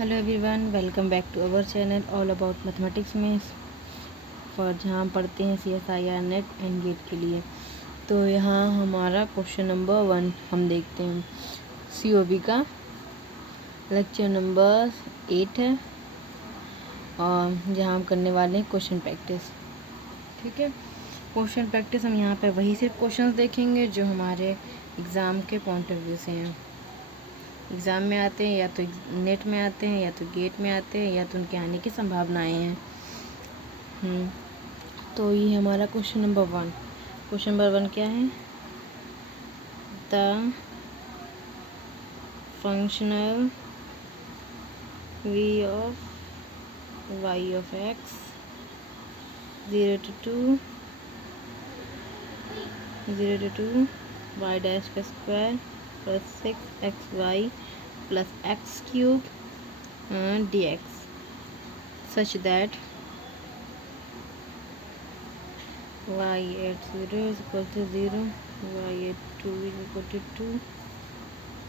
Hello everyone, welcome back to our channel all about mathematics में for जहाँ हम पढ़ते हैं CSIR नेट एंड गेट के लिए। तो यहाँ हमारा क्वेश्चन नंबर 1 हम देखते हैं। COB का लेक्चर नंबर 8 है और जहाँ हम करने वाले हैं क्वेश्चन प्रैक्टिस। ठीक है, क्वेश्चन प्रैक्टिस हम यहाँ पे वही सिर्फ क्वेश्चंस देखेंगे जो हमारे एग्ज़ाम के पॉइंट ऑफ व्यू से हैं। एग्ज़ाम में आते हैं या तो नेट में आते हैं या तो गेट में आते हैं या तो उनके आने की संभावनाएं हैं। तो ये हमारा क्वेश्चन नंबर 1। क्वेश्चन नंबर 1 क्या है? The functional v of y of x 0 to 2 y dash का square plus 6xy plus x cube dx such that y at 0 is equal to 0, y at 2 is equal to 2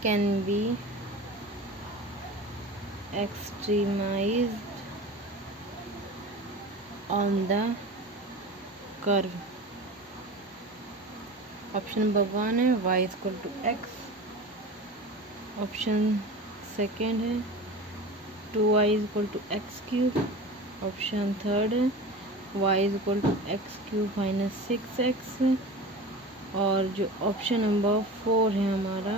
can be extremized on the curve. Option number 1 है y is equal to x, option second है 2y is equal to x cube, option third है y is equal to x cube minus 6x, और जो option number 4 है हमारा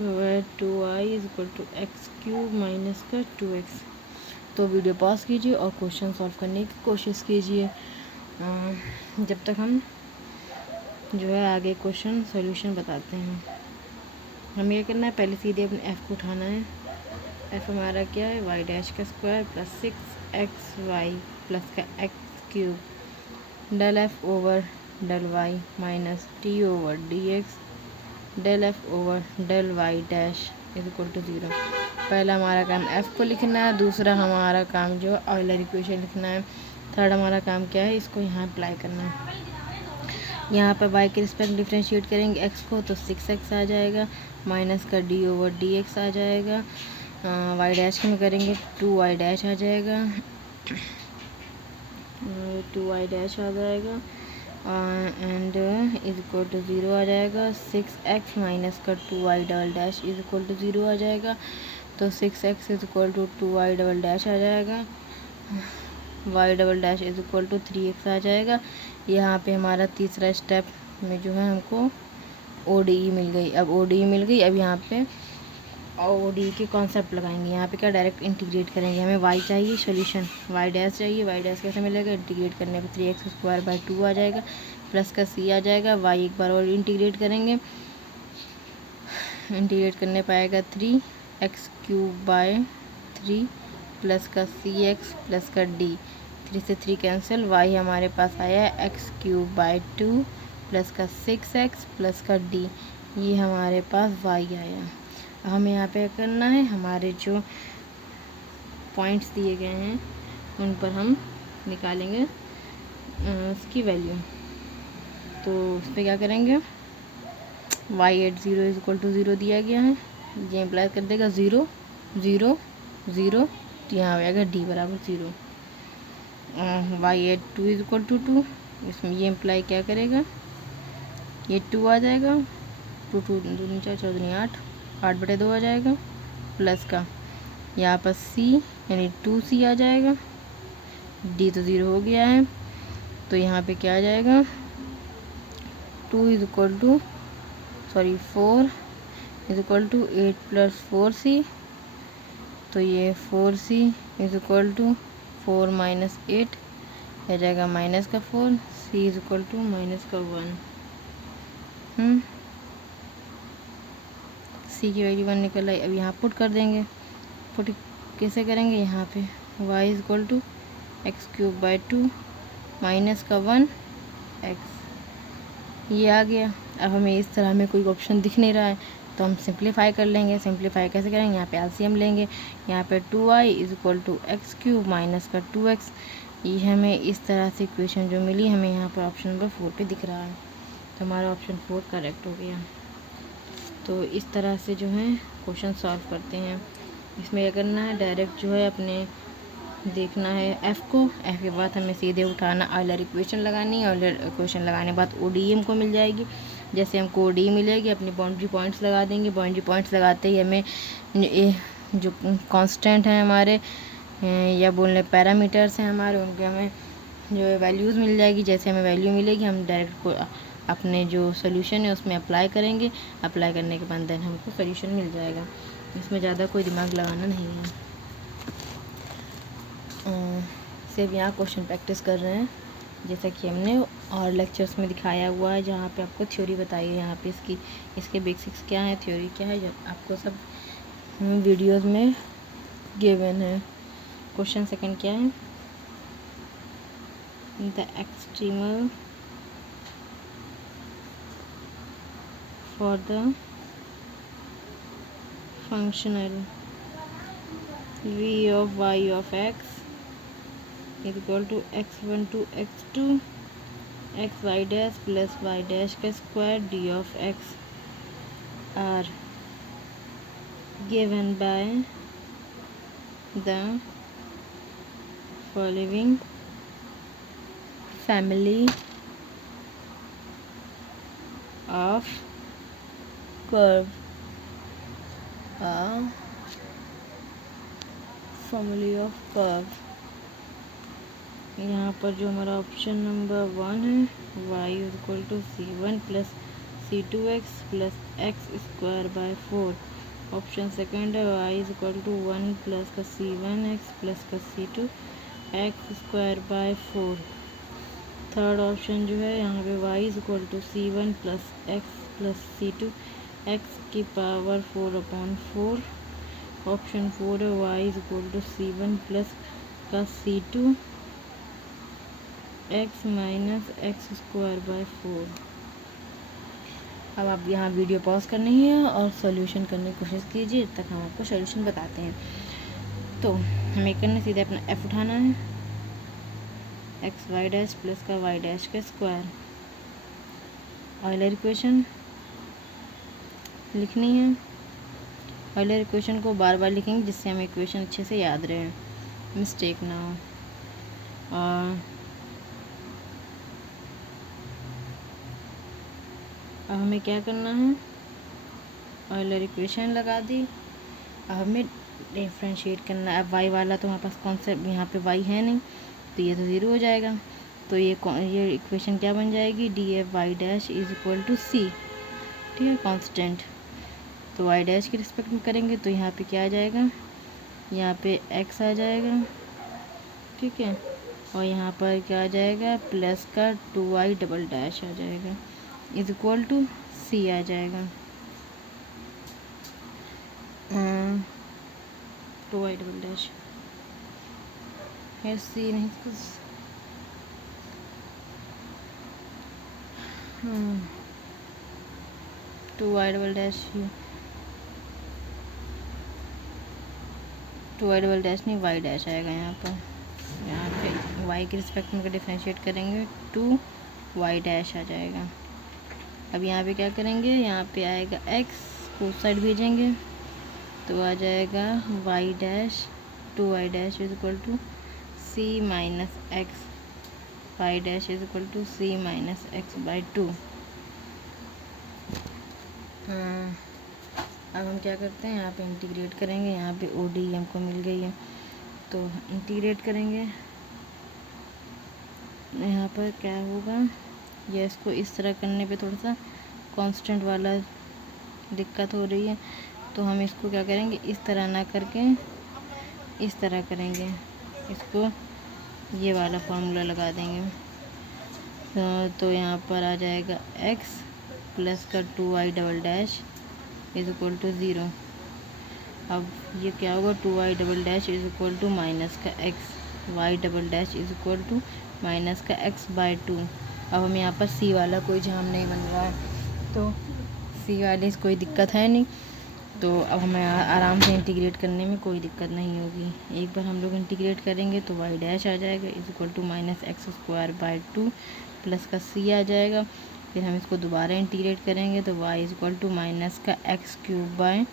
वह 2y is equal to x cube minus का 2x। तो video pause कीजिए और क्वेश्चन सॉल्व करने की कोशिश कीजिए जब तक हम जो है आगे क्वेश्चन सॉल्यूशन बताते हैं। हमें क्या करना है, पहले सीधे अपने f को उठाना है। f हमारा क्या है, y डैश का स्क्वायर प्लस 6xy प्लस का x cube del f over del y minus t over dx del f over del y dash is equal to 0। पहला हमारा काम f को लिखना है, दूसरा हमारा काम जो ऑयलर इक्वेशन लिखना है, थर्ड हमारा काम क्या है, इसको यहाँ अप्लाई करना है। यहाँ पर y के रिस्पेक्ट डिफ्रेंशिएट करेंगे x को तो 6x आ जाएगा, माइनस का d ओवर dx आ जाएगा, y डैश में करेंगे 2y डैश आ जाएगा, 2y डैश आ जाएगा एंड इज इक्वल टू 0 आ जाएगा। 6x माइनस का 2y double dash is equal to 0 आ जाएगा, तो 6x is equal to 2y double dash आ जाएगा, y double dash is equal to 3x आ जाएगा। यहाँ पे हमारा तीसरा स्टेप में जो है हमको ODE मिल गई। अब ODE मिल गई, अब यहाँ पे ODE के कॉन्सेप्ट लगाएंगे। यहाँ पे क्या डायरेक्ट इंटीग्रेट करेंगे, हमें y चाहिए सोल्यूशन, y डैश चाहिए, y डैश कैसे मिलेगा, इंटीग्रेट करने पर 3x स्क्वायर बाई 2 आ जाएगा, प्लस का c आ जाएगा, y एक बार और इंटीग्रेट करेंगे, इंटीग्रेट करने पाएगा 3x क्यूब बाय 3 प्लस का cx प्लस का d, 3 से 3 कैंसिल, y हमारे पास आया है x क्यूब बाय 2 प्लस का 6x प्लस का d, ये हमारे पास y आया। हमें यहाँ पे करना है, हमारे जो पॉइंट्स दिए गए हैं उन पर हम निकालेंगे उसकी वैल्यू। तो उस पर क्या करेंगे, y at 0 is equal to 0 दिया गया है, ये इम्प्लाई कर देगा 0 0 0, तो यहाँ आएगा d बराबर 0। y at 2 is equal to 2, इसमें ये इम्प्लाई क्या करेगा, ये 2 आ जाएगा, 2 2 2 4 14 8 बटे 2 आ जाएगा, प्लस का यहाँ पर c यानी 2c आ जाएगा, d तो 0 हो गया है, तो यहाँ पे क्या आ जाएगा 2 is equal to 4 is equal to 8 plus 4c, तो ये 4c is equal to 4 minus 8 आ जाएगा माइनस का 4, c is equal to minus का 1। सी की वैल्यू 1 निकल आई। अब यहाँ पुट कर देंगे, पुट कैसे करेंगे, यहाँ पे y is equal to x cube by 2 minus का 1x, ये आ गया। अब हमें इस तरह में कोई ऑप्शन दिख नहीं रहा है तो हम सिंप्लीफाई कर लेंगे। सिंप्लीफाई कैसे करेंगे, यहाँ पे एलसीएम लेंगे, यहाँ पे 2y is equal to x cube minus का 2x, ये हमें इस तरह से इक्वेशन जो मिली हमें यहाँ पर ऑप्शन नंबर 4 पे दिख रहा है, तो हमारा ऑप्शन 4 करेक्ट हो गया। तो इस तरह से जो है क्वेश्चन सॉल्व करते हैं। इसमें क्या करना है, डायरेक्ट जो है अपने देखना है एफ़ को, एफ़ के बाद हमें सीधे उठाना ऑयलर इक्वेशन लगानी है। ऑयलर इक्वेशन लगाने के बाद ODE हमको मिल जाएगी। जैसे हमको ODE मिलेगी अपनी बाउंड्री पॉइंट्स लगा देंगे। बाउंड्री पॉइंट्स लगाते ही हमें जो कांस्टेंट हैं हमारे या बोल लें पैरामीटर्स हैं हमारे, उनके हमें जो वैल्यूज़ मिल जाएगी। जैसे हमें वैल्यू मिलेगी हम डायरेक्ट को अपने जो सोल्यूशन है उसमें अप्लाई करेंगे। अप्लाई करने के बाद देन हमको सोल्यूशन मिल जाएगा। इसमें ज़्यादा कोई दिमाग लगाना नहीं है। सिर्फ यहाँ क्वेश्चन प्रैक्टिस कर रहे हैं जैसा कि हमने और लेक्चर्स में दिखाया हुआ है, जहाँ पे आपको थ्योरी बताई है। यहाँ पे इसके बेसिक्स क्या है, थ्योरी क्या है, जब आपको सब वीडियोस में गिवन है। क्वेश्चन सेकंड क्या है, the extremal for the functional v of y of x is equal to x1 to x2 xy dash plus y dash का square d of x are given by the following family of curve. Family of curve. यहाँ पर जो हमारा option number 1 है, y is equal to c1 plus c2x plus x square by 4। Option second है y is equal to 1 plus का c1x plus का c2 x square by 4। Third option जो है यहाँ पे y is equal to c1 plus x plus c2 x की power 4/4। Option 4 है y is equal to c1 plus का c2 x minus x square by 4। अब आप यहाँ वीडियो पॉज करनी है और सॉल्यूशन करने की कोशिश कीजिए, तब तक हम आपको सॉल्यूशन बताते हैं। तो हमें करना सीधे अपना f उठाना है, एक्स वाई डैश प्लस का वाई डैश का स्क्वायर। ऑयलर इक्वेशन लिखनी है। ऑयलर इक्वेशन को बार बार लिखेंगे जिससे हमें इक्वेशन अच्छे से याद रहे, मिस्टेक ना हो। और अब हमें क्या करना है, ऑयलर इक्वेशन लगा दी। अब हमें डिफ्रेंशिएट करना है। अब वाई वाला तो हमारे पास कॉन्सेप्ट यहाँ पे वाई है नहीं, तो ये तो ज़ीरो हो जाएगा। तो ये इक्वेशन क्या बन जाएगी, D F Y dash is equal to C. ठीक है, कांस्टेंट। तो वाई डैश के रिस्पेक्ट में करेंगे तो यहाँ पे क्या आ जाएगा, यहाँ पे एक्स आ जाएगा। ठीक है, और यहाँ पर क्या आ जाएगा, प्लस का 2y डबल डैश आ जाएगा इज इक्वल टू सी आ जाएगा। 2y डबल डैश है, सी नहीं तो 2y double dash, 2y double dash नहीं y डैश आएगा यहाँ पर। यहाँ पे y के रिस्पेक्ट में डिफ्रेंशिएट करेंगे 2y डैश आ जाएगा। अब यहाँ पे क्या करेंगे, यहाँ पे आएगा x को साइड भेजेंगे तो आ जाएगा y dash 2y dash is equal to c minus x, y dash is equal to c minus x by 2। अब हम क्या करते हैं, यहाँ पे इंटीग्रेट करेंगे। यहाँ पे ODE हमको मिल गई है तो इंटीग्रेट करेंगे। यहाँ पर क्या होगा, ये इसको इस तरह करने पे थोड़ा सा कांस्टेंट वाला दिक्कत हो रही है, तो हम इसको क्या करेंगे, इस तरह ना करके इस तरह करेंगे। इसको ये वाला फार्मूला लगा देंगे। तो यहाँ पर आ जाएगा x प्लस का 2y double dash is equal to 0। अब ये क्या होगा, 2y double dash is equal to minus का x, y double dash is equal to minus का x बाई 2। अब हम यहाँ पर c वाला कोई जाम नहीं बन रहा है, तो c वाले से कोई दिक्कत है नहीं, तो अब हमें आराम से इंटीग्रेट करने में कोई दिक्कत नहीं होगी। एक बार हम लोग इंटीग्रेट करेंगे तो y डैश आ जाएगा is equal to minus x square by 2 plus का c आ जाएगा। फिर हम इसको दोबारा इंटीग्रेट करेंगे तो y is equal to minus का x cube by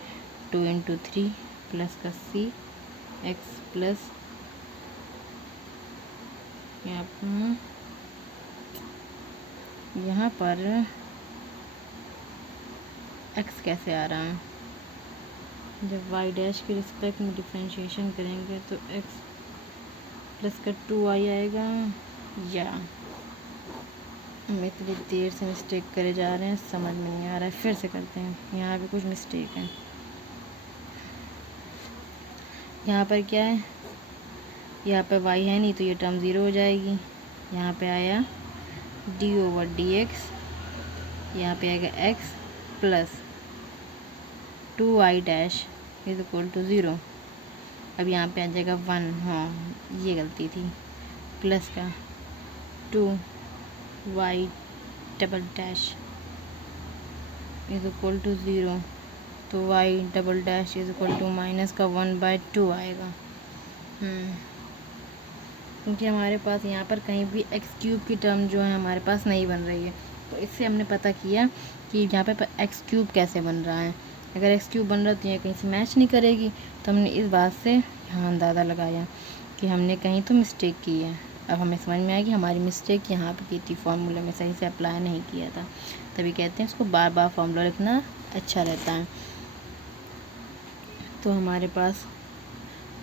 2 into 3 plus का सी एक्स प्लस यहाँ पर एक्स कैसे आ रहा है, जब वाई डैश के रिस्पेक्ट में डिफ्रेंशिएशन करेंगे तो एक्स प्लस का 2y आएगा। या हम इतनी देर से मिस्टेक करे जा रहे हैं, समझ में नहीं आ रहा है, फिर से करते हैं। यहाँ भी कुछ मिस्टेक है। यहाँ पर क्या है, यहाँ पे y है नहीं तो ये टर्म 0 हो जाएगी। यहाँ पे आया d/dx, यहाँ पे आएगा x plus 2y dash is equal to 0। अब यहाँ पे आ जाएगा 1, हाँ ये गलती थी, प्लस का 2y double dash is equal to 0, तो y double dash is equal to minus का 1/2 आएगा। क्योंकि हमारे पास यहाँ पर कहीं भी एक्स क्यूब की टर्म जो है हमारे पास नहीं बन रही है, तो इससे हमने पता किया कि यहाँ पे एक्स क्यूब कैसे बन रहा है। अगर एक्स क्यूब बन रहा है तो ये कहीं से मैच नहीं करेगी, तो हमने इस बात से यहाँ अंदाज़ा लगाया कि हमने कहीं तो मिस्टेक की है। अब हमें समझ में आया कि हमारी मिस्टेक यहाँ पे की थी, फार्मूले में सही से अप्लाई नहीं किया था। तभी कहते हैं इसको बार बार फार्मूला लिखना अच्छा रहता है। तो हमारे पास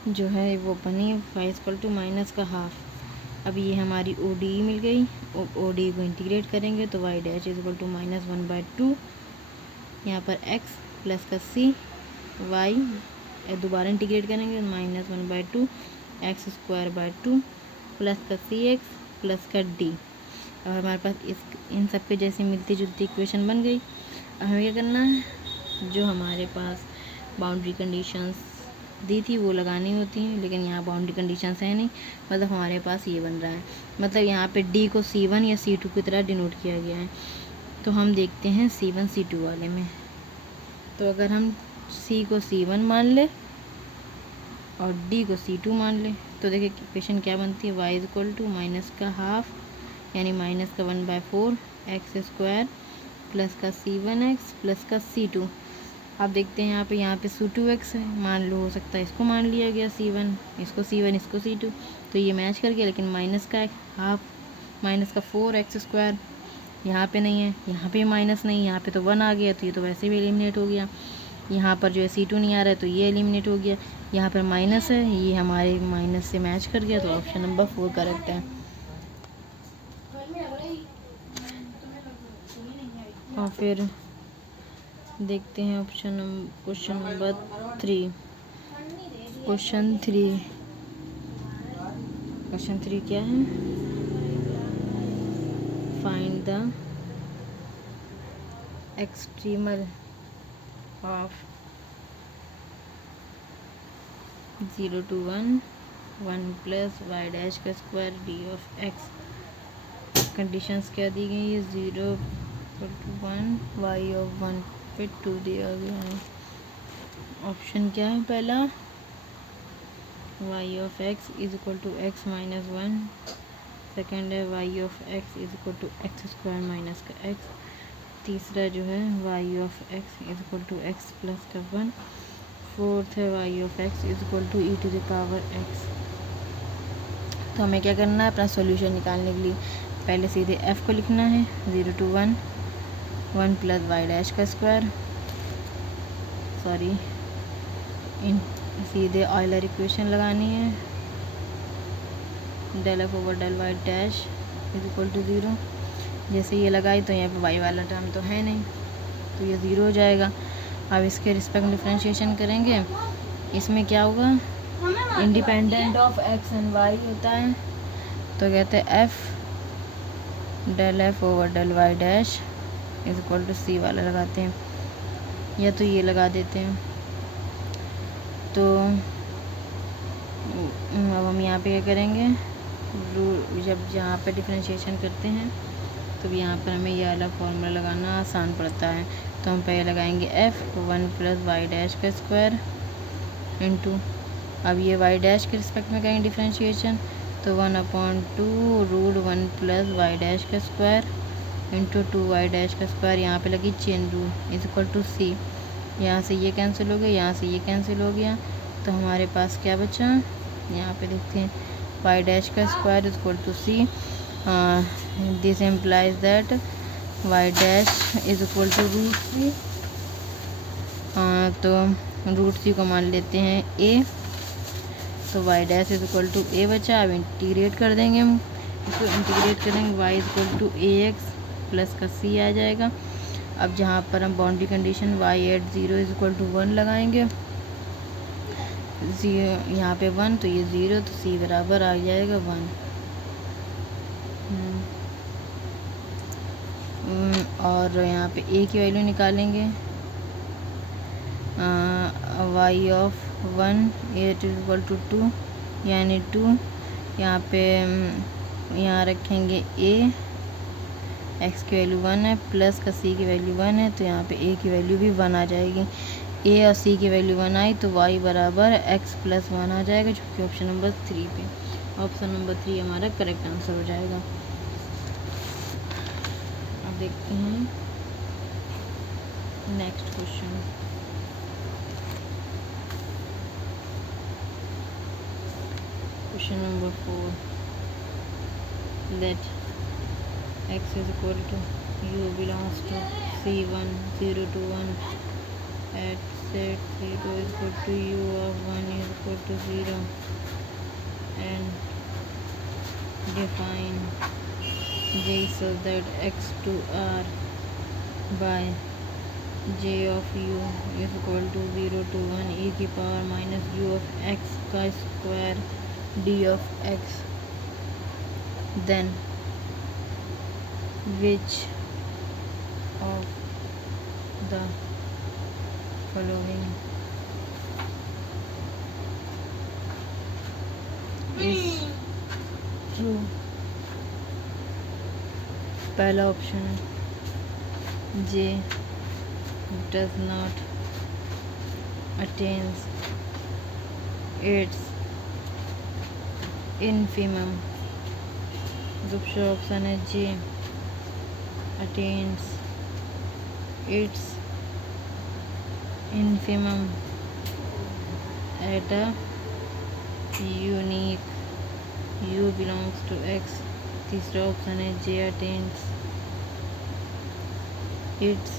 जो है वो बनी y इक्वल टू माइनस का हाफ। अब ये हमारी ODE मिल गई, ODE को इंटीग्रेट करेंगे तो y dash is equal to minus 1/2, यहाँ पर x प्लस का c y दोबारा इंटीग्रेट करेंगे minus 1/2 x square by 2 plus का cx प्लस का d। अब हमारे पास इन सब के जैसी मिलती जुलती इक्वेशन बन गई। अब हमें क्या करना है, जो हमारे पास बाउंड्री कंडीशंस दी थी वो लगानी होती हैं, लेकिन यहाँ बाउंड्री कंडीशंस है नहीं, मतलब हमारे पास ये बन रहा है। मतलब यहाँ पे D को C1 या C2 की तरह डिनोट किया गया है। तो हम देखते हैं C1 C2 वाले में, तो अगर हम C को C1 मान ले और D को C2 मान ले तो देखिए इक्वेशन क्या बनती है, y is equal to minus का हाफ यानी माइनस का 1/4 एक्स स्क्वायर प्लस का C1x प्लस का C2। आप देखते हैं यहाँ पे C2x है, मान लो हो सकता है इसको मान लिया गया C1, इसको C1 इसको C2, तो ये मैच कर गया। लेकिन माइनस का हाफ माइनस का 4x स्क्वायर यहाँ पे नहीं है, यहाँ पे माइनस नहीं, यहाँ पे तो 1 आ गया, तो ये तो वैसे भी एलिमिनेट हो गया। यहाँ पर जो है C2 नहीं आ रहा है तो ये एलिमिनेट हो गया। यहाँ पर माइनस है, ये हमारे माइनस से मैच कर गया, तो ऑप्शन नंबर 4 करेक्ट है। और फिर देखते हैं क्वेश्चन नंबर 3। क्वेश्चन 3 क्या है, find the extremal of 0 to 1 1 plus y dash का square d of x. Conditions क्या दी गई है, 0 to 1 वाई ऑफ 1 पे 2 दिया गया है। ऑप्शन क्या है, पहला y of x is equal to x minus 1, second है y of x is equal to x square minus का x, तीसरा जो है y of x is equal to x plus का 1, फोर्थ है y of x is equal to e to the power x। तो हमें क्या करना है, अपना सॉल्यूशन निकालने के लिए पहले सीधे f को लिखना है, 0 to 1 1 प्लस वाई डैश का स्क्वायर, सीधे ऑयलर इक्वेशन लगानी है, del f over del y dash is equal to 0। जैसे ये लगाई तो यहाँ पे वाई वाला टर्म तो है नहीं, तो ये 0 हो जाएगा। अब इसके रिस्पेक्ट में डिफ्रेंशिएशन करेंगे, इसमें क्या होगा, independent of x and y होता है, तो कहते हैं f del f over del y dash is equal to c वाला लगाते हैं, या तो ये लगा देते हैं। तो अब हम यहाँ पे क्या करेंगे, जब यहाँ पे डिफरेंशिएशन करते हैं तो यहाँ पर हमें ये वाला फॉर्मूला लगाना आसान पड़ता है। तो हम पहले लगाएंगे एफ 1 प्लस वाई डैश का स्क्वायर इंटू, अब ये वाई डैश के रिस्पेक्ट में करेंगे डिफरेंशिएशन, तो 1/2 रूट 1 प्लस वाई डैश का स्क्वायर इंटू 2 वाई डैश का स्क्वायर, यहाँ पे लगी chain rule is equal to c. यहाँ से ये कैंसिल हो गया, यहाँ से ये कैंसिल हो गया, तो हमारे पास क्या बचा, यहाँ पे देखते हैं वाई डैश का square is equal to C, this implies that Y dash is equal to root C, तो रूट सी को मान लेते हैं ए, तो Y dash is equal to A बचा। अब इंटीग्रेट कर देंगे हम इसको, इंटीग्रेट करेंगे Y is equal to A x plus का सी आ जाएगा। अब जहाँ पर हम boundary condition Y at 0 is equal to 1 लगाएंगे, यहाँ पे 1 तो ये 0, तो सी बराबर आ जाएगा 1। और यहाँ पे ए की वैल्यू निकालेंगे, y of 1 8 is equal to 2 यानी 2, यहाँ पे यहाँ रखेंगे ए, एक्स की वैल्यू 1 है प्लस का सी की वैल्यू 1 है, तो यहाँ पे ए की वैल्यू भी 1 आ जाएगी। ए और सी की वैल्यू 1 आई तो वाई बराबर एक्स प्लस 1 आ जाएगा, जो कि ऑप्शन नंबर 3 पे, ऑप्शन नंबर 3 हमारा करेक्ट आंसर हो जाएगा। अब देखते हैं next question. Question number 4, let x is equal to u belongs to c1 0 to 1 at set c2 is equal to u of 1 is equal to 0 and define j so that x to r by j of u is equal to 0 to 1 e की power minus u of x का square d of x, then which of the following is true। पहला option है J does not attains its infimum, दूसरा option है J attains its infimum at a unique u belongs to x, तीसरा option है J attains its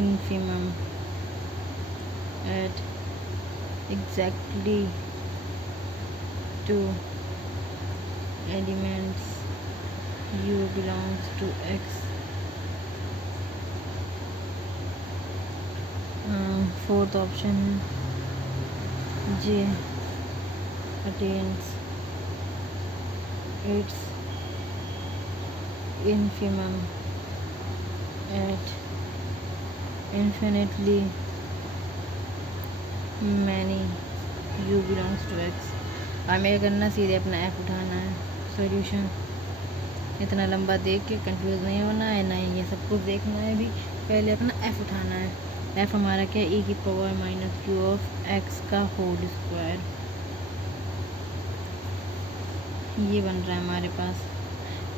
infimum at exactly 2 elements u belongs to x। Fourth option है J attains its infimum at infinitely many u belongs to x। हमें करना सीधे अपना f उठाना है, solution इतना लंबा देख के कंफ्यूज नहीं होना है, ना ही ये सब कुछ देखना है, भी पहले अपना f उठाना है। f हमारा क्या है, e की power minus u of x का होल स्क्वायर, ये बन रहा है हमारे पास।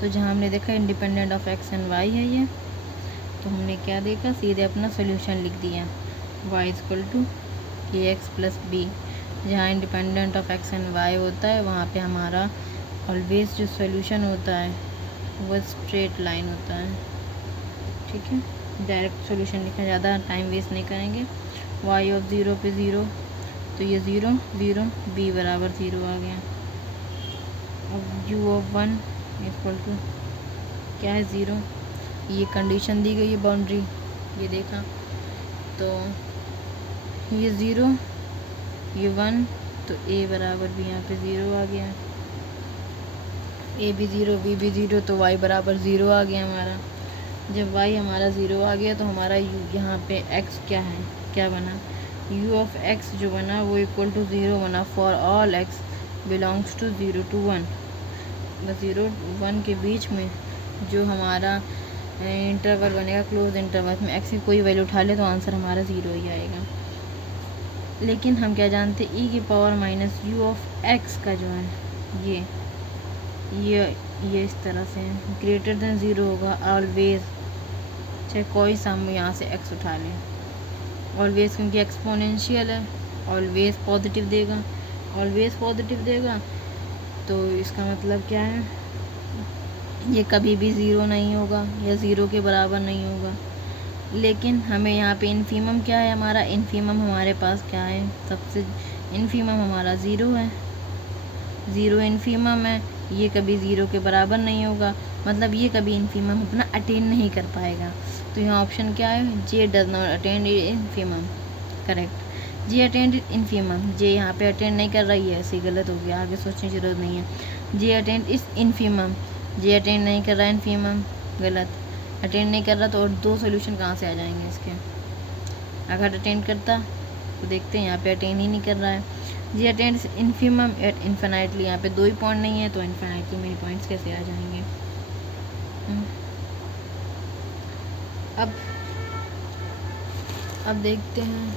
तो जहाँ हमने देखा independent of x and y है ये, तो हमने क्या देखा, सीधे अपना सोल्यूशन लिख दिया y equal to A x plus b. जहाँ independent of x and y होता है वहाँ पे हमारा ऑलवेज जो सोल्यूशन होता है वो स्ट्रेट लाइन होता है, ठीक है। डायरेक्ट सॉल्यूशन लिखना, ज़्यादा टाइम वेस्ट नहीं करेंगे। y ऑफ 0 पे 0, तो ये 0 0 b बराबर 0 आ गया। अब u ऑफ 1 इक्वल टू क्या है 0, ये कंडीशन दी गई है बाउंड्री, ये देखा, तो ये 0 ये 1, तो a बराबर भी यहाँ पे 0 आ गया, a भी 0 b भी 0, तो y बराबर 0 आ गया हमारा। जब y हमारा 0 आ गया तो हमारा u यहाँ पे x क्या है, क्या बना, u ऑफ x जो बना वो इक्वल टू 0 बना for all x belongs to 0 to 1। बस 0 1 के बीच में जो हमारा इंटरवल बनेगा, क्लोज इंटरवल में x की कोई वैल्यू उठा ले तो आंसर हमारा 0 ही आएगा। लेकिन हम क्या जानते, e की power minus u of x का जो है ये इस तरह से ग्रेटर देन 0 होगा ऑलवेज, चाहे कोई सा हम यहाँ से x उठा लें, ऑलवेज क्योंकि एक्सपोनेंशियल है, ऑलवेज पॉजिटिव देगा, ऑलवेज पॉजिटिव देगा। तो इसका मतलब क्या है, ये कभी भी ज़ीरो नहीं होगा या ज़ीरो के बराबर नहीं होगा। लेकिन हमें यहाँ पे इन्फीमम क्या है, हमारा इन्फीमम हमारे पास क्या है, सबसे इन्फीमम हमारा ज़ीरो है, ज़ीरो इन्फीमम है। ये कभी ज़ीरो के बराबर नहीं होगा, मतलब ये कभी इन्फीमम अपना अटेन नहीं कर पाएगा। तो यहाँ ऑप्शन क्या है, J does not attain infimum, correct. J attain infimum, J यहाँ पे अटेंड नहीं कर रही है, ऐसे गलत हो गया, आगे सोचने की जरूरत नहीं है। जे अटेंड इस इन्फीमम, जे अटेंड नहीं कर रहा है इन्फीमम, गलत। अटेंड नहीं कर रहा तो और दो सोल्यूशन कहाँ से आ जाएंगे इसके। अगर अटेंड करता तो देखते हैं यहाँ पे अटेंड ही नहीं कर रहा है। जी अटेंड इन्फीमम एट इन्फिनाइटली, यहाँ पे दो ही पॉइंट नहीं है तो इन्फिनाइटली मेरे पॉइंट्स कैसे आ जाएंगे। अब देखते हैं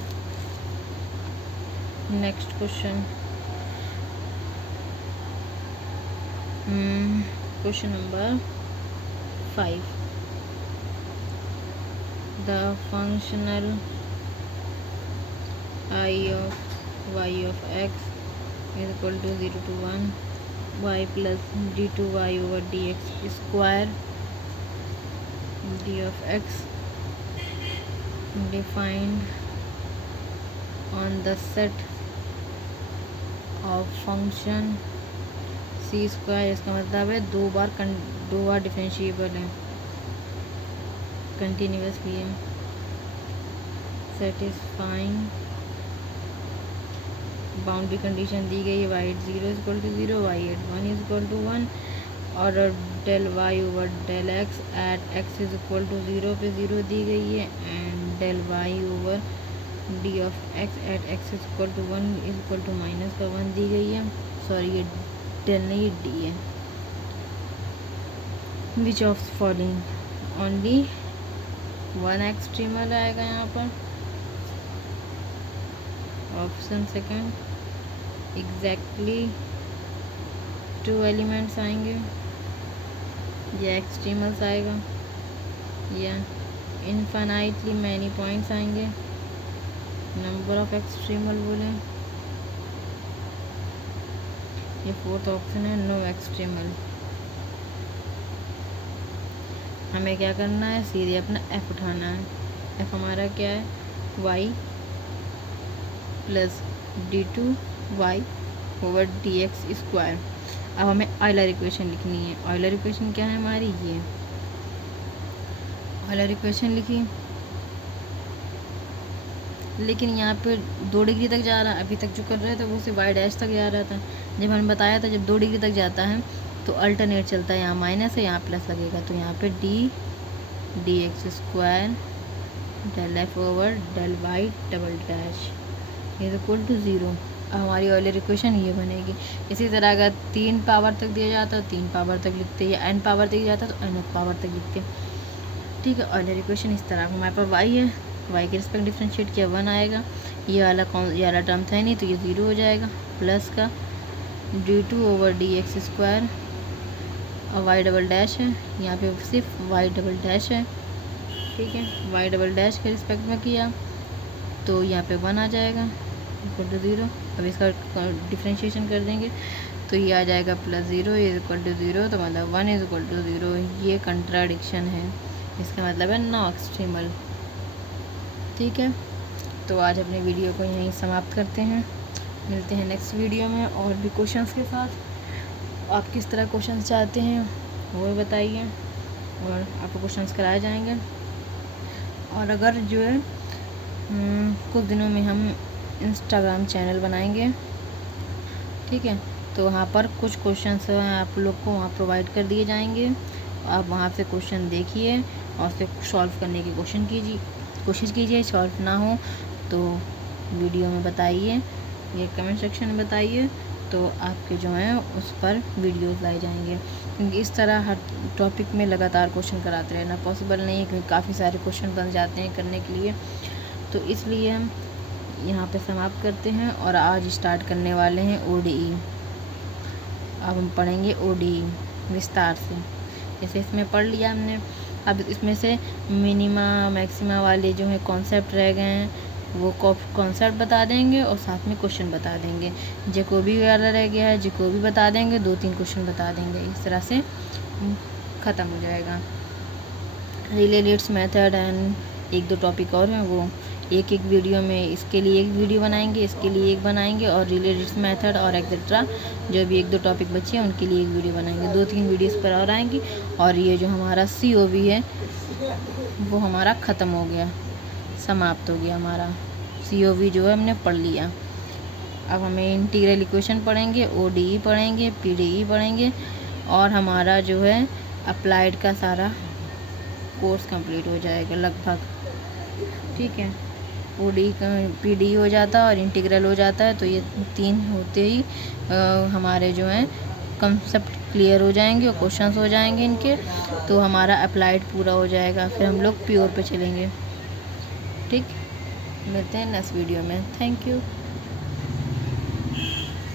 next question. Question number 5, the functional I of y of x is equal to 0 to 1 y plus d2y over dx square d of x defined on the set of function c square, इसका मतलब है दो बार differentiable है, continuously है। Satisfying boundary condition दी गई है, y at 0 is equal to 0, y at 1 is equal to 1 और del y over del x at x is equal to 0 पे 0 दी गई है and del y over d of x at x is equal to 1 is equal to minus का 1 दी गई है। Sorry ये del नहीं, ये d है। Which of following only one extremal आएगा यहाँ पर, option second. Exactly two elements आएंगे, या एक्सट्रीमल्स आएगा, या इनफाइनाइटली मैनी पॉइंट्स आएंगे, नंबर ऑफ एक्सट्रीमल बोले, ये फोर्थ ऑप्शन है नो एक्सट्रीमल। हमें क्या करना है, सीधे अपना f उठाना है। f हमारा क्या है, y plus d2y over dx square. अब हमें ऑयलर इक्वेशन लिखनी है। ऑयलर इक्वेशन क्या है हमारी, ये ऑयलर इक्वेशन लिखी, लेकिन यहाँ पे 2 डिग्री तक जा रहा है। अभी तक जो कर रहे थे वो सिर्फ y डैश तक जा रहा था। जब हमने बताया था जब 2 डिग्री तक जाता है तो अल्टरनेट चलता है, यहाँ माइनस है यहाँ प्लस लगेगा, तो यहाँ पे d x square del f over del y double dash is equal to 0। अब हमारी ऑयलर इक्वेशन ये बनेगी। इसी तरह अगर 3 पावर तक दिया जाता तो 3 पावर तक लिखते, या n पावर तक दिया जाता तो n पावर तक लिखते। ठीक है, ऑयलर इक्वेशन इस तरह। हमारे पास y है, y के रिस्पेक्ट डिफ्रेंशिएट किया 1 आएगा, ये वाला टर्म था नहीं तो ये 0 हो जाएगा, प्लस का d2 over D x square और वाई डबल डैश है, यहाँ पे सिर्फ वाई डबल डैश है। ठीक है, वाई डबल डैश के रिस्पेक्ट में किया तो यहाँ पे 1 आ जाएगा इक्वल टू 0। अब इसका डिफ्रेंशिएशन कर देंगे तो ये आ जाएगा प्लस 0 इज इक्वल टू 0, तो मतलब 1 इज इक्वल टू 0। ये कंट्राडिक्शन है, इसका मतलब है नो एक्सट्रीमल। ठीक है, तो आज अपने वीडियो को यहीं समाप्त करते हैं, मिलते हैं नेक्स्ट वीडियो में और भी क्वेश्चंस के साथ। आप किस तरह क्वेश्चंस चाहते हैं वो बताइए और आपको क्वेश्चंस कराए जाएंगे। और अगर जो है कुछ दिनों में हम इंस्टाग्राम चैनल बनाएंगे, ठीक है, तो वहाँ पर कुछ क्वेश्चंस आप लोग को वहाँ प्रोवाइड कर दिए जाएंगे। आप वहाँ से क्वेश्चन देखिए और उसे सॉल्व करने की कोशिश कीजिए। सॉल्व ना हो तो वीडियो में बताइए या कमेंट सेक्शन में बताइए, तो आपके जो हैं उस पर वीडियोस लाए जाएंगे। क्योंकि इस तरह हर टॉपिक में लगातार क्वेश्चन कराते रहना पॉसिबल नहीं है, क्योंकि काफ़ी सारे क्वेश्चन बन जाते हैं करने के लिए। तो इसलिए हम यहाँ पे समाप्त करते हैं और आज स्टार्ट करने वाले हैं ODE। अब हम पढ़ेंगे ODE विस्तार से, जैसे इसमें पढ़ लिया हमने। अब इसमें से मिनिमा मैक्सिमा वाले जो है कॉन्सेप्ट रह गए हैं वो कॉन्सेप्ट बता देंगे और साथ में क्वेश्चन बता देंगे। जैकोबी वाला रह गया है, जैकोबी बता देंगे, 2-3 क्वेश्चन बता देंगे। इस तरह से ख़त्म हो जाएगा। रिलेटेड्स मेथड एंड 1-2 टॉपिक और हैं, वो एक वीडियो में, इसके लिए एक वीडियो बनाएंगे, इसके लिए एक बनाएंगे, और रिलेटेड्स मेथड और एक्सेट्रा जो भी 1-2 टॉपिक बचे हैं उनके लिए एक वीडियो बनाएंगे। 2-3 वीडियोस पर और आएंगी। और ये जो हमारा COV है वो हमारा ख़त्म हो गया, समाप्त हो गया हमारा। COV जो है हमने पढ़ लिया। अब हमें इंटीग्रल इक्वेशन पढ़ेंगे, ODE पढ़ेंगे, PDE पढ़ेंगे, और हमारा जो है अप्लाइड का सारा कोर्स कंप्लीट हो जाएगा लगभग। ठीक है, ODE का PDE हो जाता है और इंटीग्रल हो जाता है, तो ये 3 होते ही हमारे जो हैं कंसेप्ट क्लियर हो जाएंगे और क्वेश्चंस हो जाएंगे इनके, तो हमारा अप्लाइड पूरा हो जाएगा। फिर हम लोग प्योर पे चलेंगे। ठीक, मिलते हैं नेक्स्ट वीडियो में। Thank you.